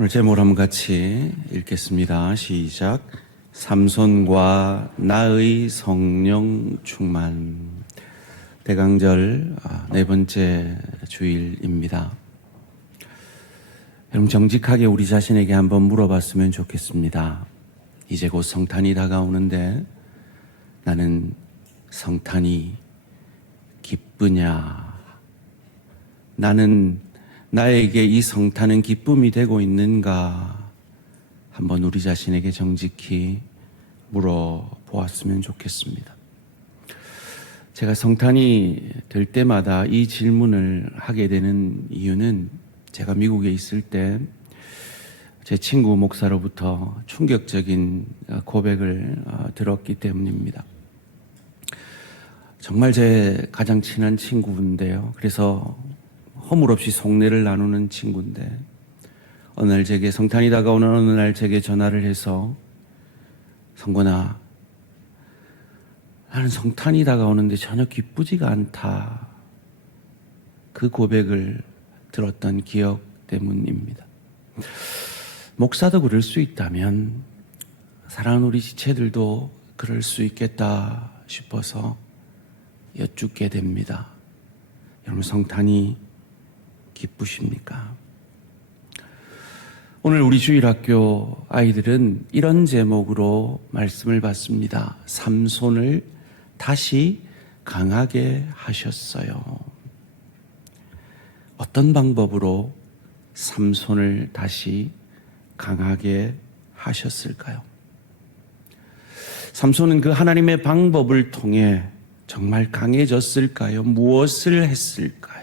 오늘 제목을 한번 같이 읽겠습니다. 시작. 삼손과 나의 성령 충만. 대강절 네 번째 주일입니다. 여러분, 정직하게 우리 자신에게 한번 물어봤으면 좋겠습니다. 이제 곧 성탄이 다가오는데 나는 성탄이 기쁘냐? 나는 나에게 이 성탄은 기쁨이 되고 있는가? 한번 우리 자신에게 정직히 물어보았으면 좋겠습니다. 제가 성탄이 될 때마다 이 질문을 하게 되는 이유는 제가 미국에 있을 때 제 친구 목사로부터 충격적인 고백을 들었기 때문입니다. 정말 제 가장 친한 친구인데요. 그래서 허물없이 속내를 나누는 친구인데 어느 날 제게 성탄이 다가오는 어느 날 제게 전화를 해서 성곤아, 나는 성탄이 다가오는데 전혀 기쁘지가 않다. 그 고백을 들었던 기억 때문입니다. 목사도 그럴 수 있다면 사랑하는 우리 지체들도 그럴 수 있겠다 싶어서 여쭙게 됩니다. 여러분, 성탄이 기쁘십니까? 오늘 우리 주일학교 아이들은 이런 제목으로 말씀을 받습니다. 삼손을 다시 강하게 하셨어요. 어떤 방법으로 삼손을 다시 강하게 하셨을까요? 삼손은 그 하나님의 방법을 통해 정말 강해졌을까요? 무엇을 했을까요?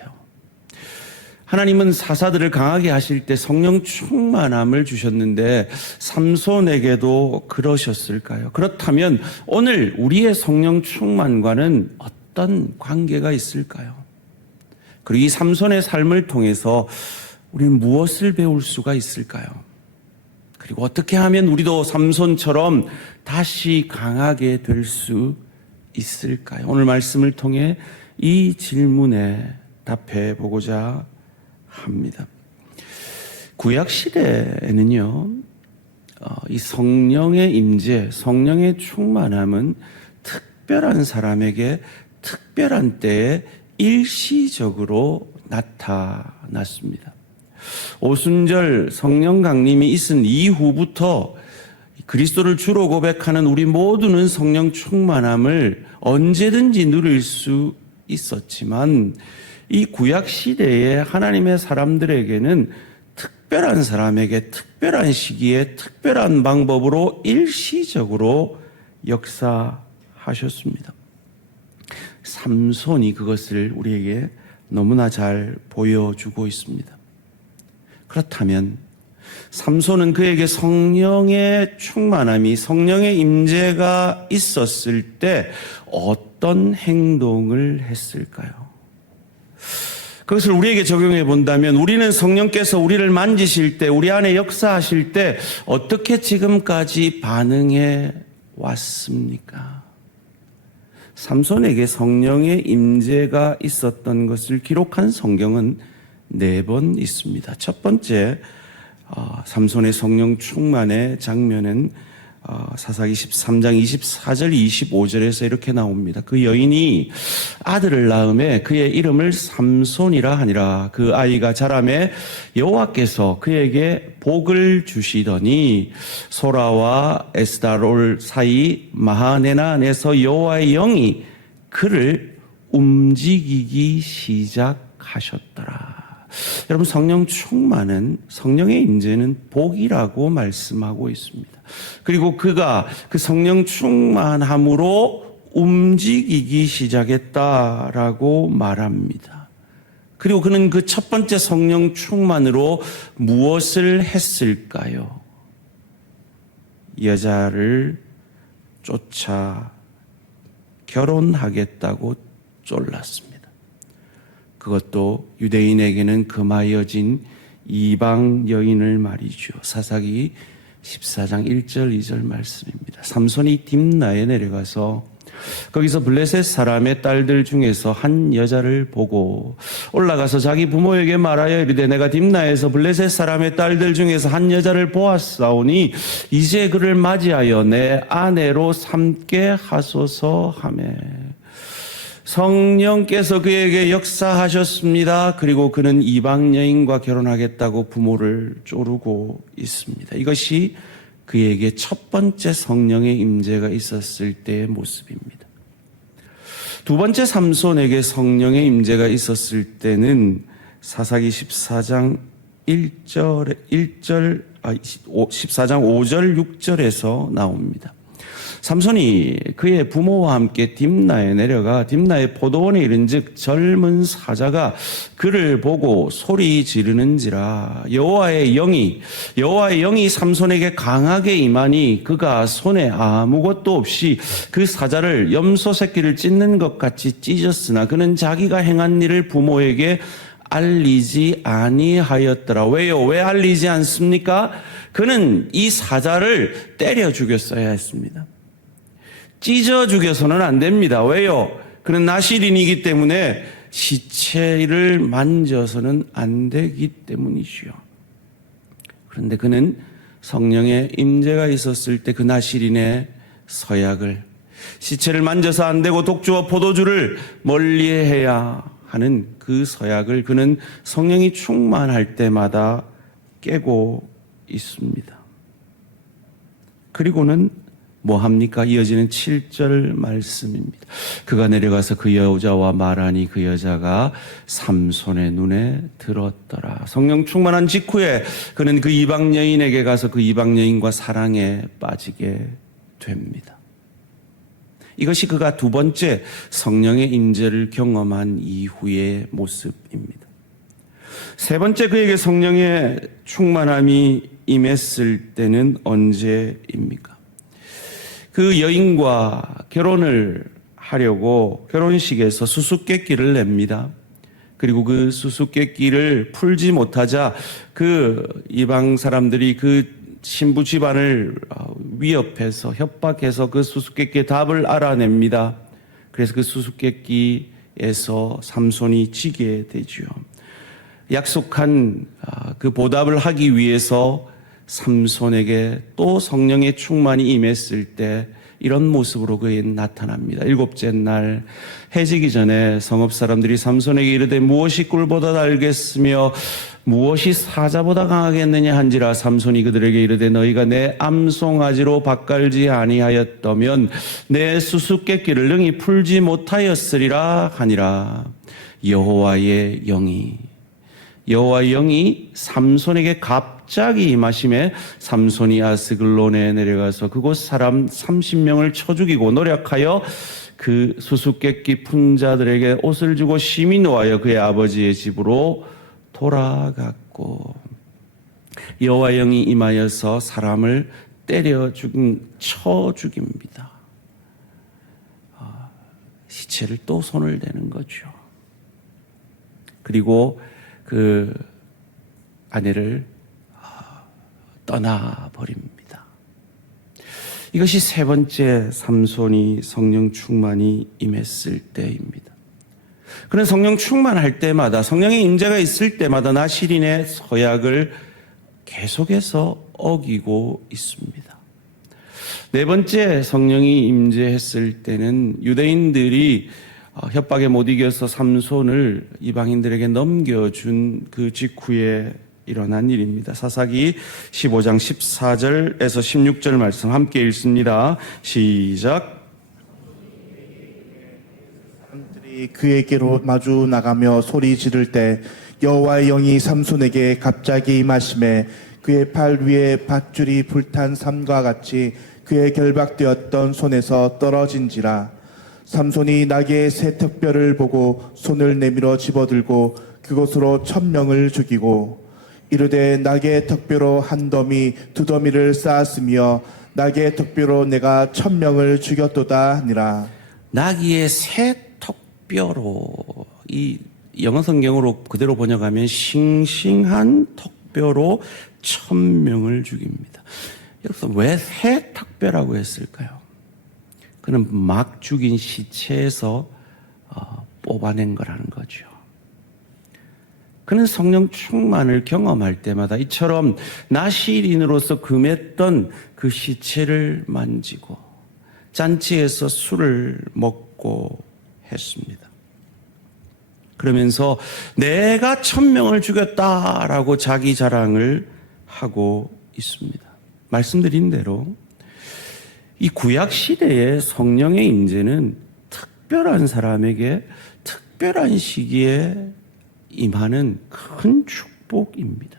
하나님은 사사들을 강하게 하실 때 성령 충만함을 주셨는데 삼손에게도 그러셨을까요? 그렇다면 오늘 우리의 성령 충만과는 어떤 관계가 있을까요? 그리고 이 삼손의 삶을 통해서 우리는 무엇을 배울 수가 있을까요? 그리고 어떻게 하면 우리도 삼손처럼 다시 강하게 될 수 있을까요? 오늘 말씀을 통해 이 질문에 답해 보고자 합니다. 구약 시대에는요, 이 성령의 임재, 성령의 충만함은 특별한 사람에게 특별한 때에 일시적으로 나타났습니다. 오순절 성령 강림이 있은 이후부터 그리스도를 주로 고백하는 우리 모두는 성령 충만함을 언제든지 누릴 수 있었지만 이 구약 시대에 하나님의 사람들에게는 특별한 사람에게 특별한 시기에 특별한 방법으로 일시적으로 역사하셨습니다. 삼손이 그것을 우리에게 너무나 잘 보여주고 있습니다. 그렇다면 삼손은 그에게 성령의 충만함이, 성령의 임재가 있었을 때 어떤 행동을 했을까요? 그것을 우리에게 적용해 본다면 우리는 성령께서 우리를 만지실 때, 우리 안에 역사하실 때 어떻게 지금까지 반응해 왔습니까? 삼손에게 성령의 임재가 있었던 것을 기록한 성경은 4번 있습니다. 첫 번째 삼손의 성령 충만의 장면은 사사기 13장 24절 25절에서 이렇게 나옵니다. 그 여인이 아들을 낳음에 그의 이름을 삼손이라 하니라. 그 아이가 자라매 여호와께서 그에게 복을 주시더니 소라와 에스다롤 사이 마하네난에서 여호와의 영이 그를 움직이기 시작하셨더라. 여러분, 성령 충만은, 성령의 임재는 복이라고 말씀하고 있습니다. 그리고 그가 그 성령 충만함으로 움직이기 시작했다라고 말합니다. 그리고 그는 그 첫 번째 성령 충만으로 무엇을 했을까요? 여자를 쫓아 결혼하겠다고 쫄랐습니다. 그것도 유대인에게는 금하여진 이방 여인을 말이죠. 사사기 14장 1절 2절 말씀입니다. 삼손이 딥나에 내려가서 거기서 블레셋 사람의 딸들 중에서 한 여자를 보고 올라가서 자기 부모에게 말하여 이르되 내가 딥나에서 블레셋 사람의 딸들 중에서 한 여자를 보았사오니 이제 그를 맞이하여 내 아내로 삼게 하소서 하매 성령께서 그에게 역사하셨습니다. 그리고 그는 이방 여인과 결혼하겠다고 부모를 쪼르고 있습니다. 이것이 그에게 첫 번째 성령의 임재가 있었을 때의 모습입니다. 두 번째 삼손에게 성령의 임재가 있었을 때는 사사기 14장 14장 5절 6절에서 나옵니다. 삼손이 그의 부모와 함께 딥나에 내려가 딥나의 포도원에 이른즉 젊은 사자가 그를 보고 소리 지르는지라 여호와의 영이 삼손에게 강하게 임하니 그가 손에 아무것도 없이 그 사자를 염소 새끼를 찢는 것 같이 찢었으나 그는 자기가 행한 일을 부모에게 알리지 아니하였더라. 왜요? 왜 알리지 않습니까? 그는 이 사자를 때려 죽였어야 했습니다. 찢어 죽여서는 안 됩니다. 왜요? 그는 나실인이기 때문에 시체를 만져서는 안 되기 때문이지요. 그런데 그는 성령의 임재가 있었을 때 그 나실인의 서약을 시체를 만져서 안 되고 독주와 포도주를 멀리해야 하는 그 서약을 그는 성령이 충만할 때마다 깨고 있습니다. 그리고는 뭐 합니까? 이어지는 7절 말씀입니다. 그가 내려가서 그 여자와 말하니 그 여자가 삼손의 눈에 들었더라. 성령 충만한 직후에 그는 그 이방 여인에게 가서 그 이방 여인과 사랑에 빠지게 됩니다. 이것이 그가 두 번째 성령의 임재를 경험한 이후의 모습입니다. 세 번째 그에게 성령의 충만함이 임했을 때는 언제입니까? 그 여인과 결혼을 하려고 결혼식에서 수수께끼를 냅니다. 그리고 그 수수께끼를 풀지 못하자 그 이방 사람들이 그 신부 집안을 위협해서 협박해서 그 수수께끼의 답을 알아냅니다. 그래서 그 수수께끼에서 삼손이 지게 되죠. 약속한 그 보답을 하기 위해서 삼손에게 또 성령의 충만이 임했을 때 이런 모습으로 그에 나타납니다. 일곱째 날 해지기 전에 성읍 사람들이 삼손에게 이르되 무엇이 꿀보다 달겠으며 무엇이 사자보다 강하겠느냐 한지라 삼손이 그들에게 이르되 너희가 내 암송아지로 밭갈지 아니하였다면 내 수수께끼를 능히 풀지 못하였으리라 하니라. 여호와의 영이 삼손에게 갑자기 임하심에 삼손이 아스글론에 내려가서 그곳 사람 30명을 쳐 죽이고 노력하여 그 수수께끼 푼 자들에게 옷을 주고 심히 노하여 그의 아버지의 집으로 돌아갔고 여호와의 영이 임하여서 사람을 쳐 죽입니다. 시체를 또 손을 대는 거죠. 그리고 그 아내를 떠나버립니다. 이것이 세 번째 삼손이 성령 충만이 임했을 때입니다. 그는 성령 충만할 때마다 성령의 임재가 있을 때마다 나실인의 서약을 계속해서 어기고 있습니다. 네 번째 성령이 임재했을 때는 유대인들이 협박에 못 이겨서 삼손을 이방인들에게 넘겨준 그 직후에 일어난 일입니다. 사사기 15장 14절에서 16절 말씀 함께 읽습니다. 시작. 사람들이 그에게로 마주 나가며 소리 지를 때 여호와의 영이 삼손에게 갑자기 임하심에 그의 팔 위에 밧줄이 불탄 삼과 같이 그의 결박되었던 손에서 떨어진지라. 삼손이 나귀의 새 턱뼈를 보고 손을 내밀어 집어들고 그곳으로 1000명을 죽이고 이르되 나귀의 턱뼈로 한 더미 두 더미를 쌓았으며 나귀의 턱뼈로 내가 1000명을 죽였도다 하니라. 나귀의 새 턱뼈로, 이 영어 성경으로 그대로 번역하면 싱싱한 턱뼈로 1000명을 죽입니다. 여러분 왜 새 턱뼈라고 했을까요? 그는 막 죽인 시체에서 뽑아낸 거라는 거죠. 그는 성령 충만을 경험할 때마다 이처럼 나시린으로서 금했던 그 시체를 만지고 잔치에서 술을 먹고 했습니다. 그러면서 내가 1000명을 죽였다라고 자기 자랑을 하고 있습니다. 말씀드린 대로 이 구약 시대의 성령의 임재는 특별한 사람에게 특별한 시기에 임하는 큰 축복입니다.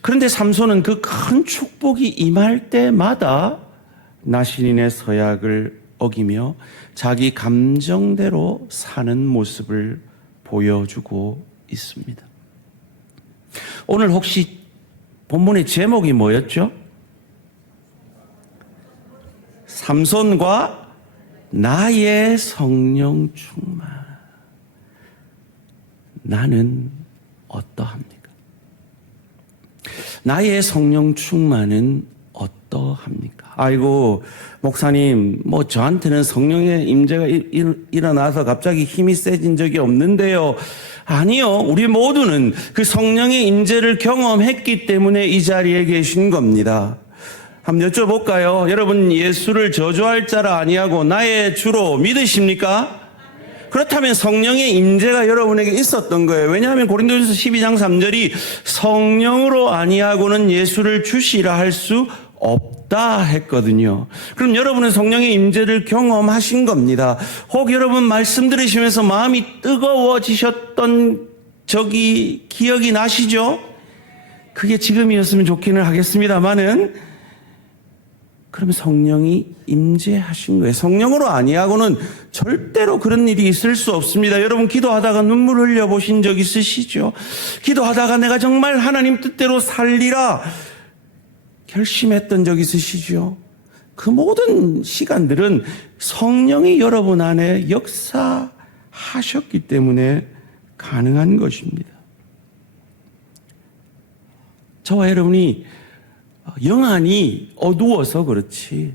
그런데 삼손은 그 큰 축복이 임할 때마다 나시린의 서약을 어기며 자기 감정대로 사는 모습을 보여주고 있습니다. 오늘 혹시 본문의 제목이 뭐였죠? 삼손과 나의 성령 충만. 나는 어떠합니까? 나의 성령 충만은 어떠합니까? 아이고, 목사님, 저한테는 성령의 임재가 일어나서 갑자기 힘이 세진 적이 없는데요. 아니요, 우리 모두는 그 성령의 임재를 경험했기 때문에 이 자리에 계신 겁니다. 한번 여쭤볼까요? 여러분, 예수를 저주할 자라 아니하고 나의 주로 믿으십니까? 그렇다면 성령의 임재가 여러분에게 있었던 거예요. 왜냐하면 고린도전서 12장 3절이 성령으로 아니하고는 예수를 주시라 할 수 없다 했거든요. 그럼 여러분은 성령의 임재를 경험하신 겁니다. 혹 여러분 말씀 들으시면서 마음이 뜨거워지셨던 적이 기억이 나시죠? 그게 지금이었으면 좋기는 하겠습니다만은 그러면 성령이 임재하신 거예요. 성령으로 아니하고는 절대로 그런 일이 있을 수 없습니다. 여러분 기도하다가 눈물 흘려보신 적 있으시죠? 기도하다가 내가 정말 하나님 뜻대로 살리라 결심했던 적 있으시죠? 그 모든 시간들은 성령이 여러분 안에 역사하셨기 때문에 가능한 것입니다. 저와 여러분이 영안이 어두워서 그렇지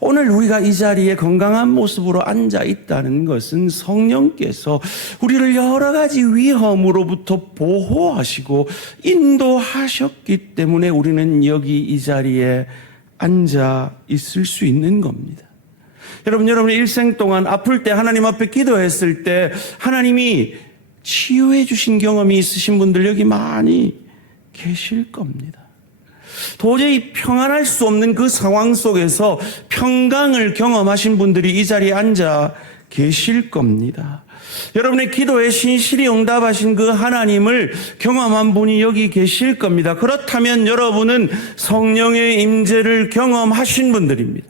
오늘 우리가 이 자리에 건강한 모습으로 앉아 있다는 것은 성령께서 우리를 여러 가지 위험으로부터 보호하시고 인도하셨기 때문에 우리는 여기 이 자리에 앉아 있을 수 있는 겁니다. 여러분의 일생 동안 아플 때 하나님 앞에 기도했을 때 하나님이 치유해 주신 경험이 있으신 분들 여기 많이 계실 겁니다. 도저히 평안할 수 없는 그 상황 속에서 평강을 경험하신 분들이 이 자리에 앉아 계실 겁니다. 여러분의 기도에 신실히 응답하신 그 하나님을 경험한 분이 여기 계실 겁니다. 그렇다면 여러분은 성령의 임재를 경험하신 분들입니다.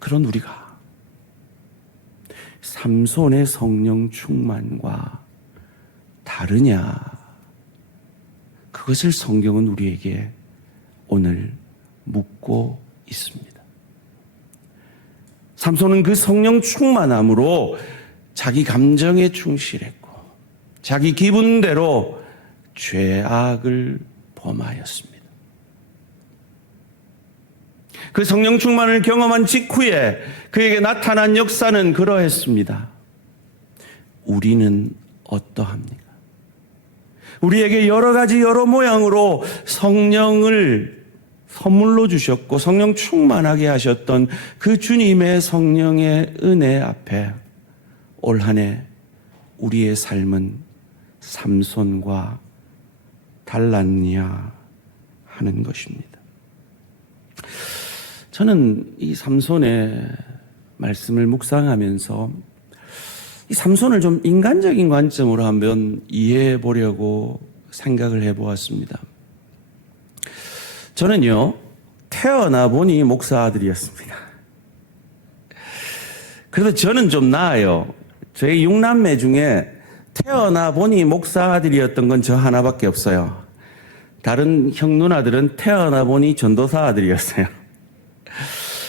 그런 우리가 삼손의 성령 충만과 다르냐? 그것을 성경은 우리에게 오늘 묻고 있습니다. 삼손은 그 성령 충만함으로 자기 감정에 충실했고 자기 기분대로 죄악을 범하였습니다. 그 성령 충만을 경험한 직후에 그에게 나타난 역사는 그러했습니다. 우리는 어떠합니까? 우리에게 여러 가지 여러 모양으로 성령을 선물로 주셨고 성령 충만하게 하셨던 그 주님의 성령의 은혜 앞에 올 한 해 우리의 삶은 삼손과 달랐냐 하는 것입니다. 저는 이 삼손의 말씀을 묵상하면서 이 삼손을 좀 인간적인 관점으로 한번 이해해 보려고 생각을 해 보았습니다. 저는요, 태어나 보니 목사 아들이었습니다. 그래서 저는 좀 나아요. 저희 6남매 중에 태어나 보니 목사 아들이었던 건 저 하나밖에 없어요. 다른 형 누나들은 태어나 보니 전도사 아들이었어요.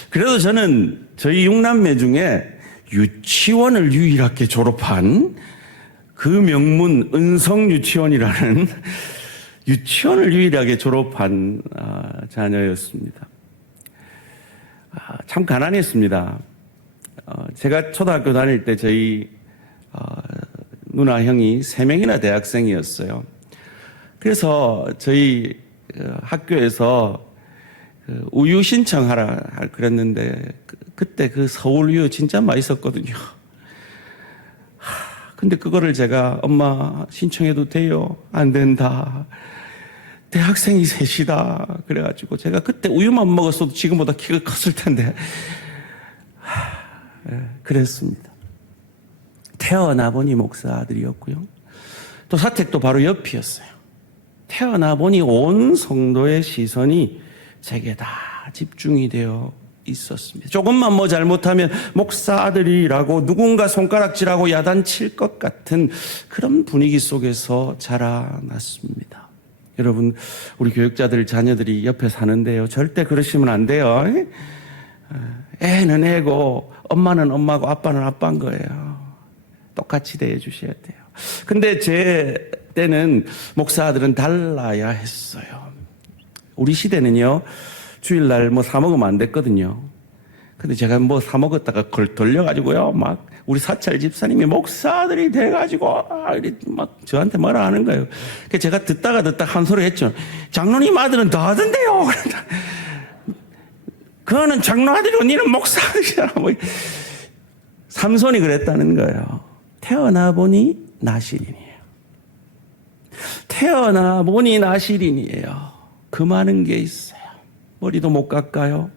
그래도 저는 저희 6남매 중에 유치원을 유일하게 졸업한 그 명문 은성유치원이라는 유치원을 유일하게 졸업한 자녀였습니다. 참 가난했습니다. 제가 초등학교 다닐 때 저희 누나 형이 3명이나 대학생이었어요. 그래서 저희 학교에서 우유 신청하라 그랬는데 그때 그 서울 우유 진짜 맛있었거든요. 근데 그거를 제가 엄마 신청해도 돼요? 안 된다. 대학생이 셋이다. 그래가지고 제가 그때 우유만 먹었어도 지금보다 키가 컸을 텐데 그랬습니다. 태어나 보니 목사 아들이었고요. 또 사택도 바로 옆이었어요. 태어나 보니 온 성도의 시선이 제게 다 집중이 되어 있었습니다. 조금만 뭐 잘못하면 목사 아들이라고 누군가 손가락질하고 야단칠 것 같은 그런 분위기 속에서 자라났습니다. 여러분, 우리 교육자들 자녀들이 옆에 사는데요, 절대 그러시면 안 돼요. 애는 애고 엄마는 엄마고 아빠는 아빠인 거예요. 똑같이 대해 주셔야 돼요. 근데 제 때는 목사 아들은 달라야 했어요. 우리 시대는요, 주일날 뭐 사먹으면 안 됐거든요. 근데 제가 뭐 사먹었다가 그걸 돌려가지고요, 막 우리 사찰 집사님이 목사 아들이 돼가지고 막 저한테 뭐라 하는 거예요. 그래서 제가 듣다가 한 소리 했죠. 장로님 아들은 더 하던데요. 그거는 장로 아들이고 니는 목사 아들이잖아. 뭐 삼손이 그랬다는 거예요. 태어나 보니 나실인이에요. 태어나 보니 나실인이에요. 그 많은 게 있어요. 머리도 못 깎아요.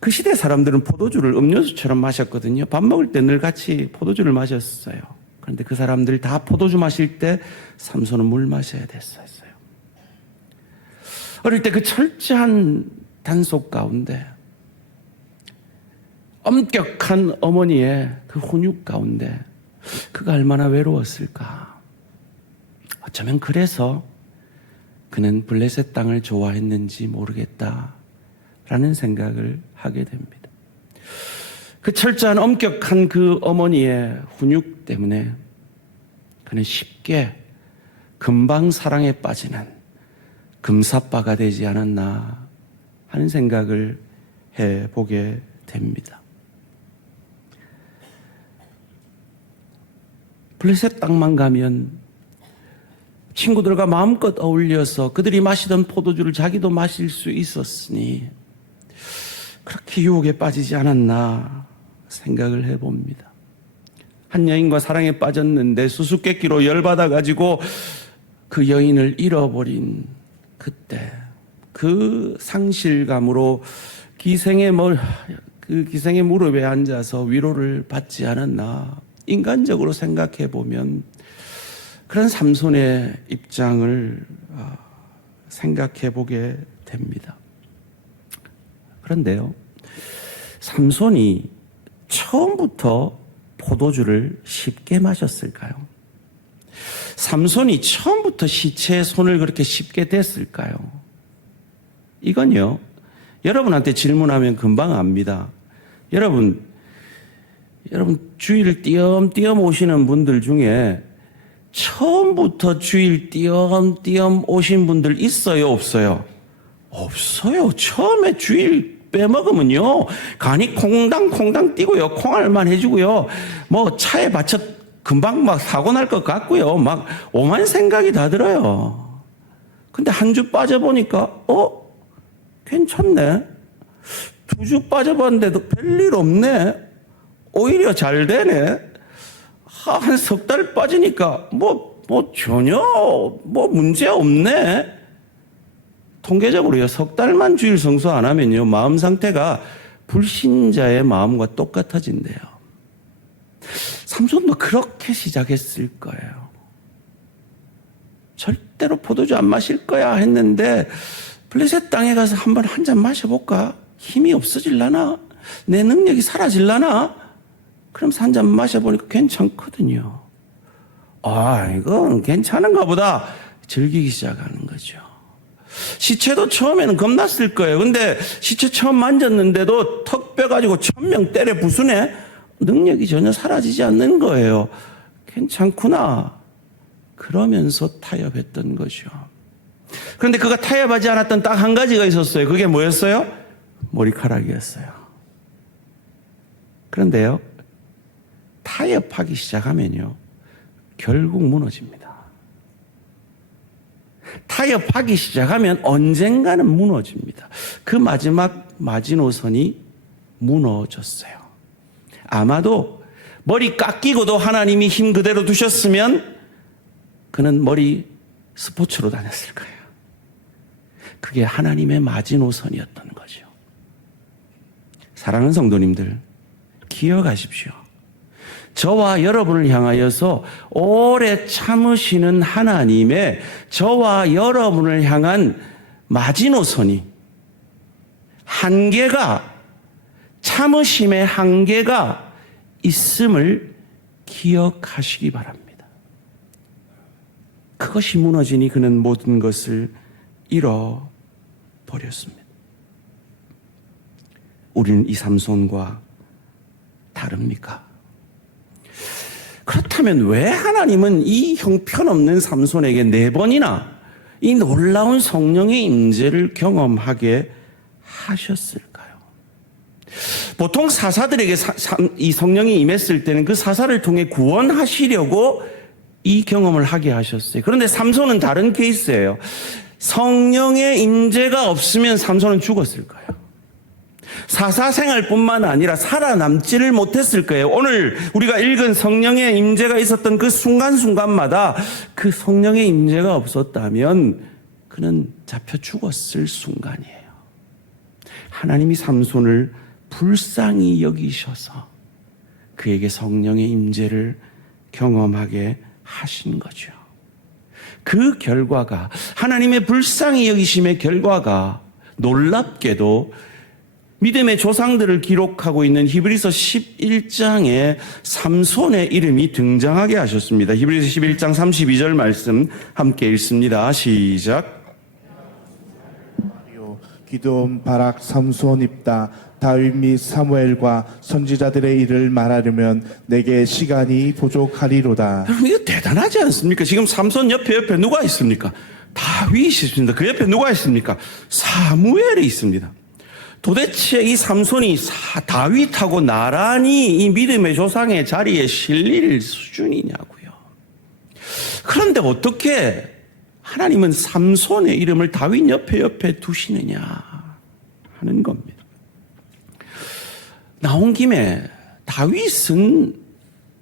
그 시대 사람들은 포도주를 음료수처럼 마셨거든요. 밥 먹을 때 늘 같이 포도주를 마셨어요. 그런데 그 사람들 다 포도주 마실 때 삼손은 물 마셔야 됐었어요. 어릴 때 그 철저한 단속 가운데, 엄격한 어머니의 그 훈육 가운데 그가 얼마나 외로웠을까. 어쩌면 그래서 그는 블레셋 땅을 좋아했는지 모르겠다라는 생각을 하게 됩니다. 그 철저한 엄격한 그 어머니의 훈육 때문에 그는 쉽게 금방 사랑에 빠지는 금사빠가 되지 않았나 하는 생각을 해보게 됩니다. 블레셋 땅만 가면 친구들과 마음껏 어울려서 그들이 마시던 포도주를 자기도 마실 수 있었으니 그렇게 유혹에 빠지지 않았나 생각을 해봅니다. 한 여인과 사랑에 빠졌는데 수수께끼로 열받아가지고 그 여인을 잃어버린 그때 그 상실감으로 기생의 무릎에 앉아서 위로를 받지 않았나. 인간적으로 생각해 보면 그런 삼손의 입장을 생각해 보게 됩니다. 그런데요, 삼손이 처음부터 포도주를 쉽게 마셨을까요? 삼손이 처음부터 시체의 손을 그렇게 쉽게 댔을까요? 이건요, 여러분한테 질문하면 금방 압니다. 여러분 주일 띄엄띄엄 오시는 분들 중에 처음부터 주일 띄엄띄엄 오신 분들 있어요, 없어요? 없어요. 처음에 주일 빼먹으면요, 간이 콩당콩당 뛰고요, 콩알만 해주고요, 뭐 차에 받쳐 금방 막 사고 날 것 같고요, 막 오만 생각이 다 들어요. 근데 한 주 빠져보니까 괜찮네. 2주 빠져봤는데도 별일 없네. 오히려 잘 되네. 한 3달 빠지니까 전혀 문제 없네. 통계적으로요, 3달만 주일 성수 안 하면요, 마음 상태가 불신자의 마음과 똑같아진대요. 삼손도 그렇게 시작했을 거예요. 절대로 포도주 안 마실 거야 했는데 블레셋 땅에 가서 한번 한 잔 마셔볼까? 힘이 없어질라나? 내 능력이 사라질라나? 그러면서 한 잔 마셔보니까 괜찮거든요. 이건 괜찮은가 보다. 즐기기 시작하는 거죠. 시체도 처음에는 겁났을 거예요. 근데 시체 처음 만졌는데도 턱 빼가지고 1000명 때려 부수네? 능력이 전혀 사라지지 않는 거예요. 괜찮구나. 그러면서 타협했던 거죠. 그런데 그가 타협하지 않았던 딱 한 가지가 있었어요. 그게 뭐였어요? 머리카락이었어요. 그런데요, 타협하기 시작하면요, 결국 무너집니다. 타협하기 시작하면 언젠가는 무너집니다. 그 마지막 마지노선이 무너졌어요. 아마도 머리 깎이고도 하나님이 힘 그대로 두셨으면 그는 머리 스포츠로 다녔을 거예요. 그게 하나님의 마지노선이었던 거죠. 사랑하는 성도님들, 기억하십시오. 저와 여러분을 향하여서 오래 참으시는 하나님의 저와 여러분을 향한 마지노선이, 한계가, 참으심의 한계가 있음을 기억하시기 바랍니다. 그것이 무너지니 그는 모든 것을 잃어버렸습니다. 우리는 이 삼손과 다릅니까? 그렇다면 왜 하나님은 이 형편없는 삼손에게 4번이나 이 놀라운 성령의 임재를 경험하게 하셨을까요? 보통 사사들에게 이 성령이 임했을 때는 그 사사를 통해 구원하시려고 이 경험을 하게 하셨어요. 그런데 삼손은 다른 케이스예요. 성령의 임재가 없으면 삼손은 죽었을 거예요. 사사 생활뿐만 아니라 살아남지를 못했을 거예요. 오늘 우리가 읽은 성령의 임재가 있었던 그 순간순간마다 그 성령의 임재가 없었다면 그는 잡혀 죽었을 순간이에요. 하나님이 삼손을 불쌍히 여기셔서 그에게 성령의 임재를 경험하게 하신 거죠. 그 결과가, 하나님의 불쌍히 여기심의 결과가 놀랍게도 믿음의 조상들을 기록하고 있는 히브리서 11장에 삼손의 이름이 등장하게 하셨습니다. 히브리서 11장 32절 말씀 함께 읽습니다. 시작. 기드온, 바락, 삼손, 입다, 다윗 및 사무엘과 선지자들의 일을 말하려면 내게 시간이 부족하리로다. 여러분, 이거 대단하지 않습니까? 지금 삼손 옆에 누가 있습니까? 다윗이 있습니다. 그 옆에 누가 있습니까? 사무엘이 있습니다. 도대체 이 삼손이 다윗하고 나란히 이 믿음의 조상의 자리에 실릴 수준이냐고요. 그런데 어떻게 하나님은 삼손의 이름을 다윗 옆에 두시느냐 하는 겁니다. 나온 김에 다윗은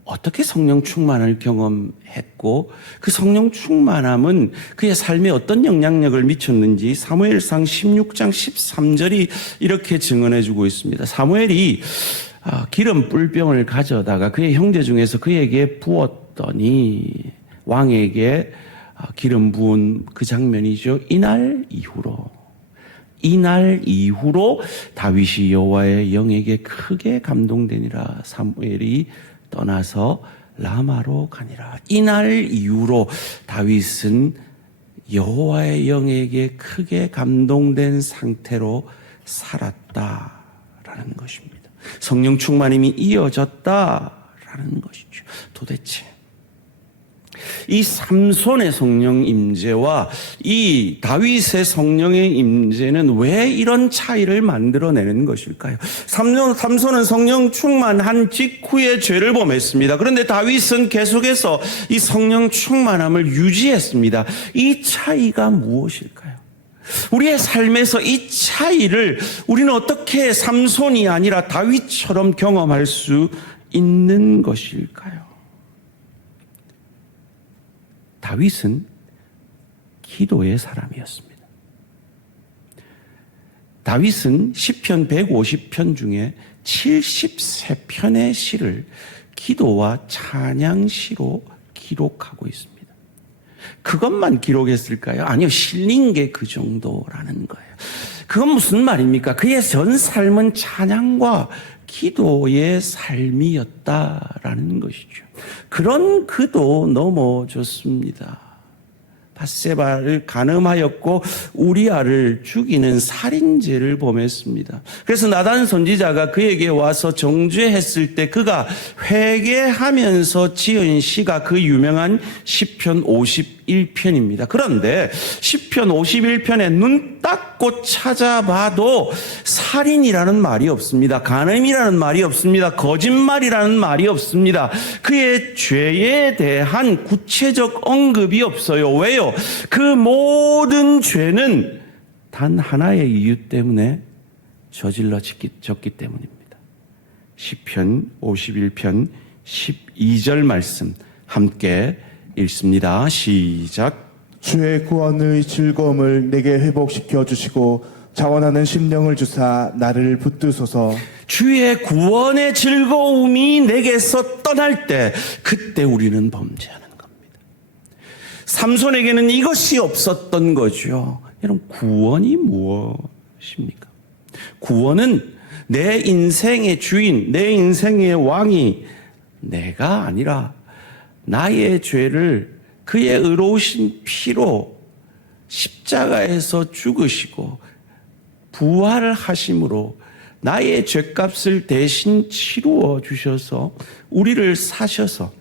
어떻게 성령 충만을 경험했고 그 성령 충만함은 그의 삶에 어떤 영향력을 미쳤는지 사무엘상 16장 13절이 이렇게 증언해 주고 있습니다. 사무엘이 기름 뿔병을 가져다가 그의 형제 중에서 그에게 부었더니 왕에게 기름 부은 그 장면이죠. 이날 이후로 다윗이 여호와의 영에게 크게 감동되니라. 사무엘이 떠나서 라마로 가니라. 이날 이후로 다윗은 여호와의 영에게 크게 감동된 상태로 살았다라는 것입니다. 성령 충만임이 이어졌다라는 것이죠. 도대체 이 삼손의 성령 임재와 이 다윗의 성령의 임재는 왜 이런 차이를 만들어내는 것일까요? 삼손은 성령 충만한 직후에 죄를 범했습니다. 그런데 다윗은 계속해서 이 성령 충만함을 유지했습니다. 이 차이가 무엇일까요? 우리의 삶에서 이 차이를 우리는 어떻게 삼손이 아니라 다윗처럼 경험할 수 있는 것일까요? 다윗은 기도의 사람이었습니다. 다윗은 시편 150편 중에 73편의 시를 기도와 찬양시로 기록하고 있습니다. 그것만 기록했을까요? 아니요, 실린 게 그 정도라는 거예요. 그건 무슨 말입니까? 그의 전 삶은 찬양과 기도의 삶이었다라는 것이죠. 그런 그도 넘어졌습니다. 밧세바를 간음하였고 우리아를 죽이는 살인죄를 범했습니다. 그래서 나단 선지자가 그에게 와서 정죄했을 때 그가 회개하면서 지은 시가 그 유명한 시편 50편 51편입니다. 그런데 시편 51편에 눈 닦고 찾아봐도 살인이라는 말이 없습니다. 간음이라는 말이 없습니다. 거짓말이라는 말이 없습니다. 그의 죄에 대한 구체적 언급이 없어요. 왜요? 그 모든 죄는 단 하나의 이유 때문에 저질러졌기 때문입니다. 시편 51편 12절 말씀 함께 읽습니다. 시작. 주의 구원의 즐거움을 내게 회복시켜 주시고 자원하는 심령을 주사 나를 붙드소서. 주의 구원의 즐거움이 내게서 떠날 때 그때 우리는 범죄하는 겁니다. 삼손에게는 이것이 없었던 거죠. 여러분, 구원이 무엇입니까? 구원은 내 인생의 주인, 내 인생의 왕이 내가 아니라 나의 죄를 그의 의로우신 피로 십자가에서 죽으시고 부활하심으로 나의 죄값을 대신 치루어 주셔서 우리를 사셔서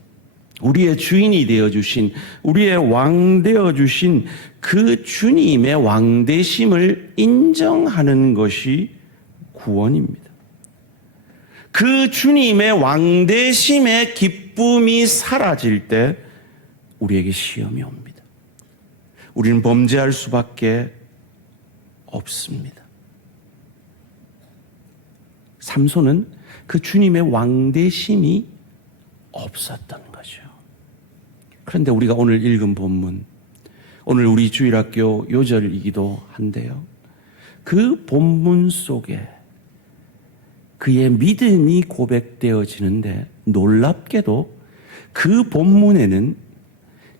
우리의 주인이 되어주신, 우리의 왕 되어주신 그 주님의 왕되심을 인정하는 것이 구원입니다. 그 주님의 왕되심의 기쁨이 사라질 때 우리에게 시험이 옵니다. 우리는 범죄할 수밖에 없습니다. 삼손은 그 주님의 왕되심이 없었던 거죠. 그런데 우리가 오늘 읽은 본문, 오늘 우리 주일학교 요절이기도 한데요. 그 본문 속에 그의 믿음이 고백되어지는데 놀랍게도 그 본문에는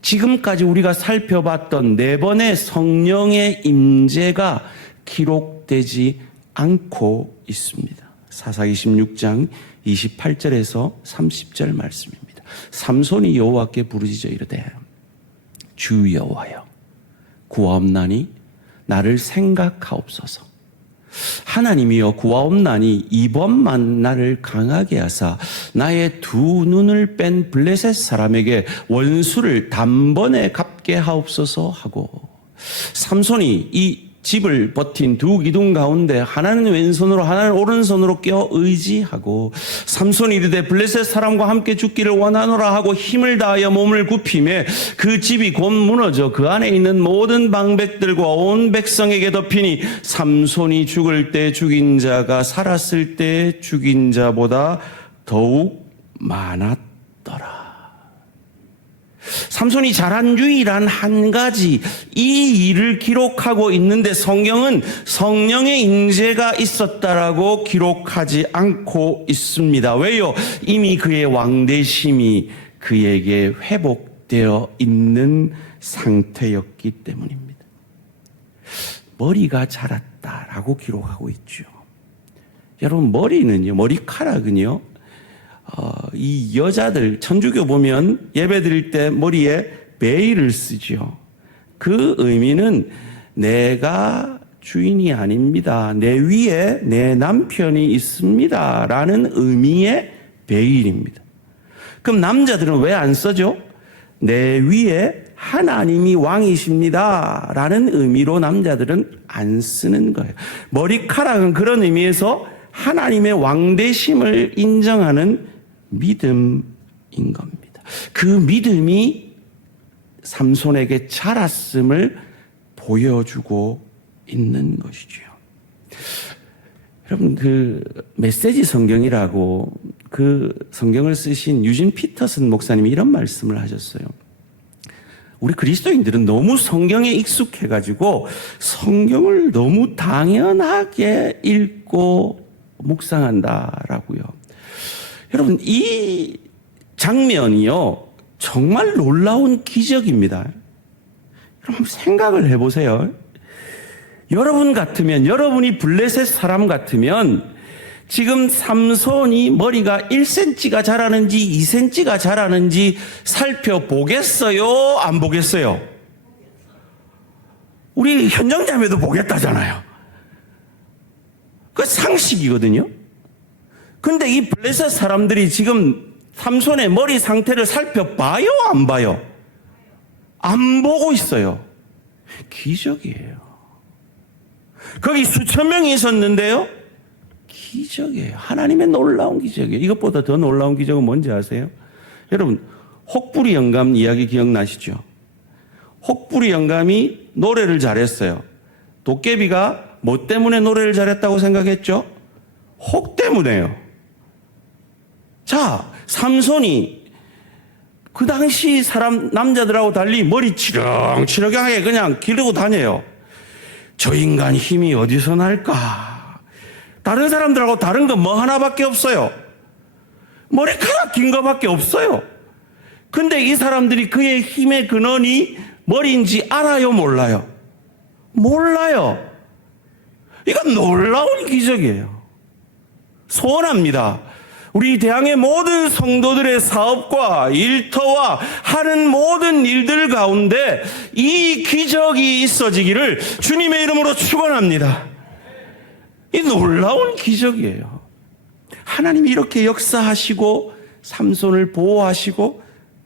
지금까지 우리가 살펴봤던 4번의 성령의 임재가 기록되지 않고 있습니다. 사사기 16장 28절에서 30절 말씀입니다. 삼손이 여호와께 부르짖어 이르되 주 여호와여 구하옵나니 나를 생각하옵소서. 하나님이여 구하옵나니 이번만 나를 강하게 하사 나의 두 눈을 뺀 블레셋 사람에게 원수를 단번에 갚게 하옵소서 하고, 삼손이 이 집을 버틴 두 기둥 가운데 하나는 왼손으로 하나는 오른손으로 껴 의지하고, 삼손이 이르되 블레셋 사람과 함께 죽기를 원하노라 하고 힘을 다하여 몸을 굽히매 그 집이 곧 무너져 그 안에 있는 모든 방백들과 온 백성에게 덮이니 삼손이 죽을 때 죽인 자가 살았을 때 죽인 자보다 더욱 많았더라. 삼손이 잘한 유일한 한 가지 이 일을 기록하고 있는데 성경은 성령의 임재가 있었다라고 기록하지 않고 있습니다. 왜요? 이미 그의 왕되심이 그에게 회복되어 있는 상태였기 때문입니다. 머리가 자랐다라고 기록하고 있죠. 여러분, 머리는요, 머리카락은요, 이 여자들 천주교 보면 예배 드릴 때 머리에 베일을 쓰죠. 그 의미는 내가 주인이 아닙니다. 내 위에 내 남편이 있습니다. 라는 의미의 베일입니다. 그럼 남자들은 왜 안 써죠? 내 위에 하나님이 왕이십니다. 라는 의미로 남자들은 안 쓰는 거예요. 머리카락은 그런 의미에서 하나님의 왕되심을 인정하는 믿음인 겁니다. 그 믿음이 삼손에게 자랐음을 보여주고 있는 것이죠. 여러분, 그 메시지 성경이라고 그 성경을 쓰신 유진 피터슨 목사님이 이런 말씀을 하셨어요. 우리 그리스도인들은 너무 성경에 익숙해가지고 성경을 너무 당연하게 읽고 묵상한다라고요. 여러분, 이 장면이요, 정말 놀라운 기적입니다. 여러분, 생각을 해보세요. 여러분 같으면, 여러분이 블레셋 사람 같으면 지금 삼손이 머리가 1cm가 자라는지 2cm가 자라는지 살펴보겠어요? 안 보겠어요? 우리 현정자매도 보겠다잖아요. 그 상식이거든요. 근데 이 블레셋 사람들이 지금 삼손의 머리 상태를 살펴봐요? 안 봐요? 안 보고 있어요. 기적이에요. 거기 수천 명이 있었는데요. 기적이에요. 하나님의 놀라운 기적이에요. 이것보다 더 놀라운 기적은 뭔지 아세요? 여러분, 혹부리 영감 이야기 기억나시죠? 혹부리 영감이 노래를 잘했어요. 도깨비가 뭐 때문에 노래를 잘했다고 생각했죠? 혹 때문에요. 자, 삼손이 그 당시 남자들하고 달리 머리 치렁치렁하게 그냥 기르고 다녀요. 저 인간 힘이 어디서 날까? 다른 사람들하고 다른 건 뭐 하나밖에 없어요. 머리카락 긴 거밖에 없어요. 근데 이 사람들이 그의 힘의 근원이 머리인지 알아요, 몰라요? 몰라요. 이건 놀라운 기적이에요. 소원합니다. 우리 대항의 모든 성도들의 사업과 일터와 하는 모든 일들 가운데 이 기적이 있어지기를 주님의 이름으로 축원합니다. 이 놀라운 기적이에요. 하나님이 이렇게 역사하시고 삼손을 보호하시고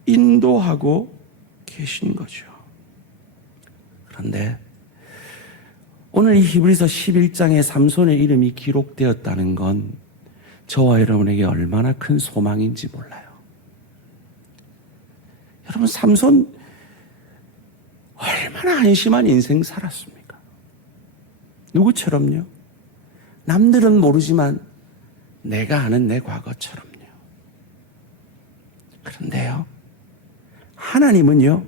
인도하고 계신 거죠. 그런데 오늘 이 히브리서 11장에 삼손의 이름이 기록되었다는 건 저와 여러분에게 얼마나 큰 소망인지 몰라요. 여러분, 삼손 얼마나 한심한 인생 살았습니까? 누구처럼요? 남들은 모르지만 내가 아는 내 과거처럼요. 그런데요, 하나님은요,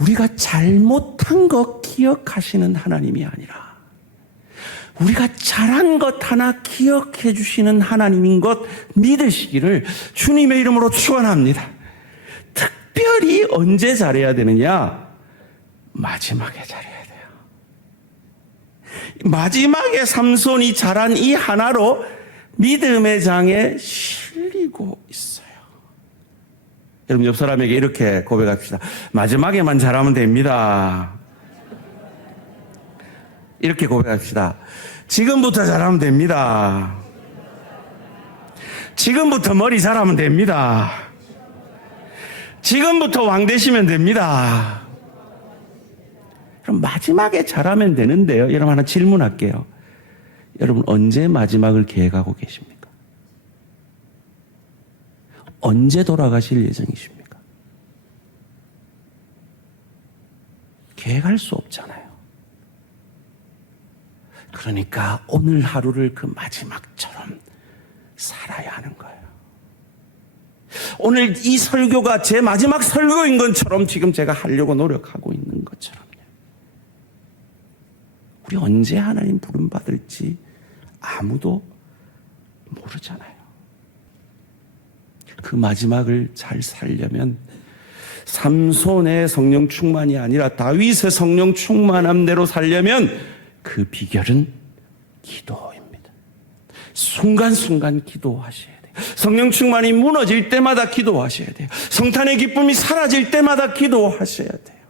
우리가 잘못한 거 기억하시는 하나님이 아니라 우리가 잘한 것 하나 기억해 주시는 하나님인 것 믿으시기를 주님의 이름으로 축원합니다. 특별히 언제 잘해야 되느냐? 마지막에 잘해야 돼요. 마지막에 삼손이 잘한 이 하나로 믿음의 장에 실리고 있어요. 여러분, 옆 사람에게 이렇게 고백합시다. 마지막에만 잘하면 됩니다. 이렇게 고백합시다. 지금부터 잘하면 됩니다. 지금부터 머리 잘하면 됩니다. 지금부터 왕 되시면 됩니다. 그럼 마지막에 잘하면 되는데요. 여러분, 하나 질문할게요. 여러분, 언제 마지막을 계획하고 계십니까? 언제 돌아가실 예정이십니까? 계획할 수 없잖아요. 그러니까 오늘 하루를 그 마지막처럼 살아야 하는 거예요. 오늘 이 설교가 제 마지막 설교인 것처럼 지금 제가 하려고 노력하고 있는 것처럼요. 우리 언제 하나님 부름받을지 아무도 모르잖아요. 그 마지막을 잘 살려면 삼손의 성령 충만이 아니라 다윗의 성령 충만함대로 살려면 그 비결은 기도입니다. 순간순간 기도하셔야 돼요. 성령 충만이 무너질 때마다 기도하셔야 돼요. 성탄의 기쁨이 사라질 때마다 기도하셔야 돼요.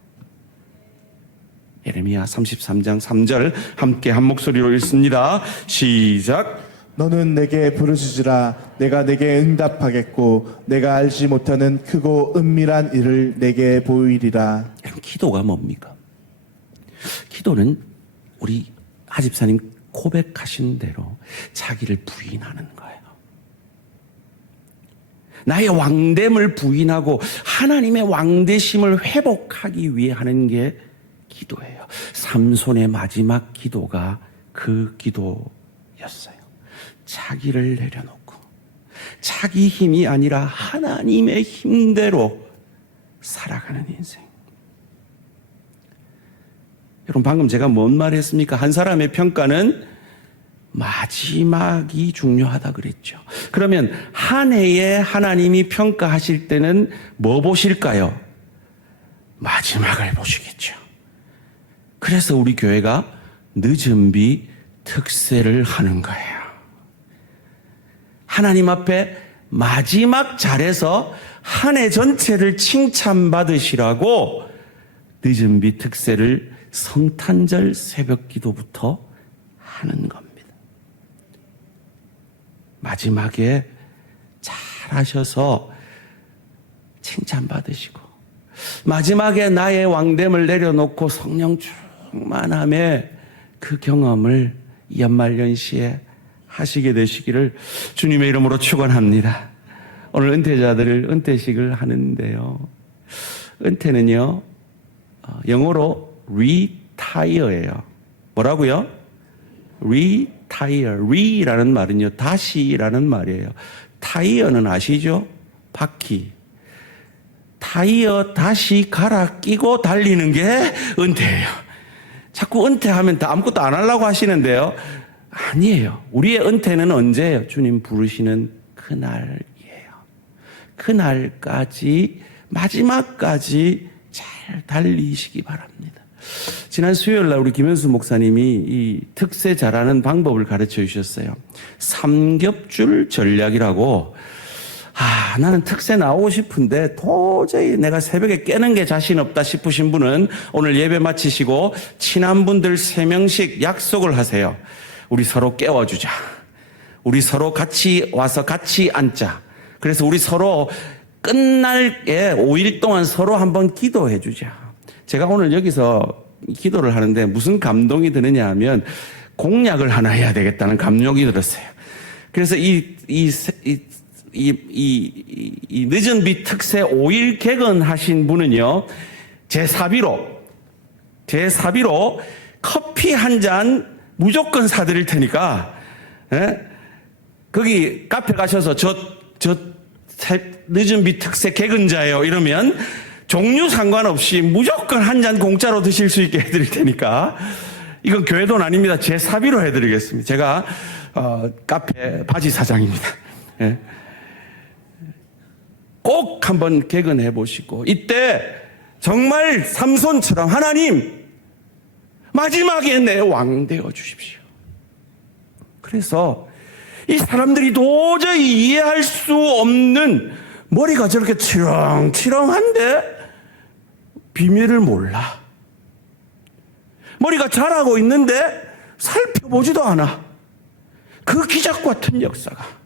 예레미야 33장 3절 함께 한 목소리로 읽습니다. 시작. 너는 내게 부르짖으라. 내가 내게 응답하겠고 내가 알지 못하는 크고 은밀한 일을 내게 보이리라. 기도가 뭡니까? 기도는 우리 하집사님 고백하신 대로 자기를 부인하는 거예요. 나의 왕됨을 부인하고 하나님의 왕되심을 회복하기 위해 하는 게 기도예요. 삼손의 마지막 기도가 그 기도였어요. 자기를 내려놓고 자기 힘이 아니라 하나님의 힘대로 살아가는 인생. 여러분, 방금 제가 뭔 말 했습니까? 한 사람의 평가는 마지막이 중요하다 그랬죠. 그러면 한 해에 하나님이 평가하실 때는 뭐 보실까요? 마지막을 보시겠죠. 그래서 우리 교회가 늦은 비 특세를 하는 거예요. 하나님 앞에 마지막 잘해서 한 해 전체를 칭찬받으시라고 늦은 비 특세를 성탄절 새벽 기도부터 하는 겁니다. 마지막에 잘하셔서 칭찬받으시고 마지막에 나의 왕됨을 내려놓고 성령 충만함의 그 경험을 연말연시에 하시게 되시기를 주님의 이름으로 축원합니다. 오늘 은퇴자들을 은퇴식을 하는데요. 은퇴는요, 영어로 retire예요. 뭐라고요? retire. re라는 말은요, 다시라는 말이에요. tire는 아시죠? 바퀴. 타이어 다시 갈아 끼고 달리는 게 은퇴예요. 자꾸 은퇴하면 다 아무것도 안 하려고 하시는데요. 아니에요. 우리의 은퇴는 언제예요? 주님 부르시는 그날이에요. 그날까지, 마지막까지 잘 달리시기 바랍니다. 지난 수요일 날 우리 김현수 목사님이 이 특세 잘하는 방법을 가르쳐 주셨어요. 삼겹줄 전략이라고. 나는 특세 나오고 싶은데 도저히 내가 새벽에 깨는 게 자신 없다 싶으신 분은 오늘 예배 마치시고 친한 분들 3명씩 약속을 하세요. 우리 서로 깨워주자. 우리 서로 같이 와서 같이 앉자. 그래서 우리 서로 끝날에 5일 동안 서로 한번 기도해 주자. 제가 오늘 여기서 기도를 하는데 무슨 감동이 드느냐 하면 공약을 하나 해야 되겠다는 감동이 들었어요. 그래서 이 늦은 비 특세 5일 개근하신 분은요, 제 사비로 커피 한 잔 무조건 사드릴 테니까, 거기 카페 가셔서 저 늦은 비 특세 개근자예요. 이러면 종류 상관없이 무조건 한 잔 공짜로 드실 수 있게 해드릴 테니까, 이건 교회 돈 아닙니다. 제 사비로 해드리겠습니다. 제가 카페 바지 사장입니다. 꼭 한번 개근해 보시고, 이때 정말 삼손처럼 하나님 마지막에 내 왕 되어 주십시오. 그래서 이 사람들이 도저히 이해할 수 없는, 머리가 저렇게 치렁치렁한데 비밀을 몰라. 머리가 자라고 있는데 살펴보지도 않아. 그 기적 같은 역사가.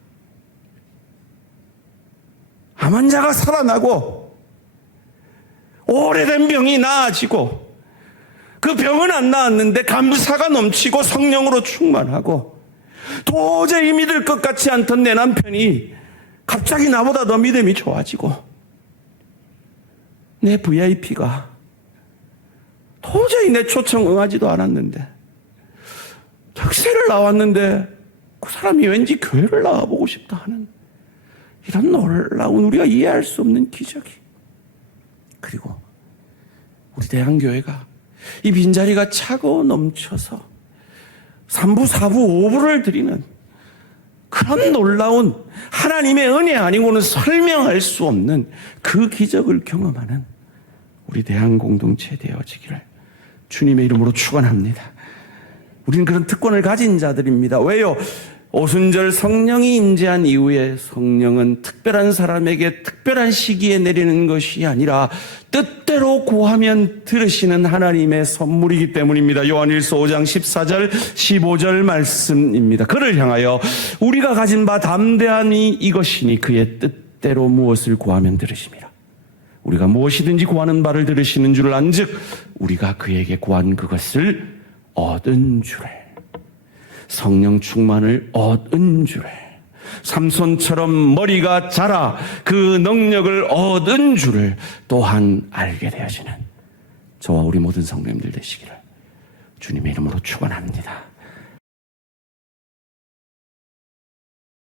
암 환자가 살아나고 오래된 병이 나아지고, 그 병은 안 나았는데 감사가 넘치고 성령으로 충만하고, 도저히 믿을 것 같지 않던 내 남편이 갑자기 나보다 더 믿음이 좋아지고, 내 VIP가 도저히 내 초청 응하지도 않았는데 특세를 나왔는데 그 사람이 왠지 교회를 나와보고 싶다 하는, 이런 놀라운, 우리가 이해할 수 없는 기적이. 그리고 우리 대한교회가 이 빈자리가 차고 넘쳐서 3부, 4부, 5부를 드리는 그런 놀라운 하나님의 은혜 아니고는 설명할 수 없는 그 기적을 경험하는 우리 대한공동체 되어지기를 주님의 이름으로 축원합니다. 우리는 그런 특권을 가진 자들입니다. 왜요? 오순절 성령이 임재한 이후에 성령은 특별한 사람에게 특별한 시기에 내리는 것이 아니라 뜻대로 구하면 들으시는 하나님의 선물이기 때문입니다. 요한일서 5장 14절 15절 말씀입니다. 그를 향하여 우리가 가진 바 담대하니 이것이니 그의 뜻대로 무엇을 구하면 들으심이라. 우리가 무엇이든지 구하는 바를 들으시는 줄 안즉 우리가 그에게 구한 그것을 얻은 줄을, 성령 충만을 얻은 줄을, 삼손처럼 머리가 자라 그 능력을 얻은 줄을 또한 알게 되어지는 저와 우리 모든 성도님들 되시기를 주님의 이름으로 축원합니다.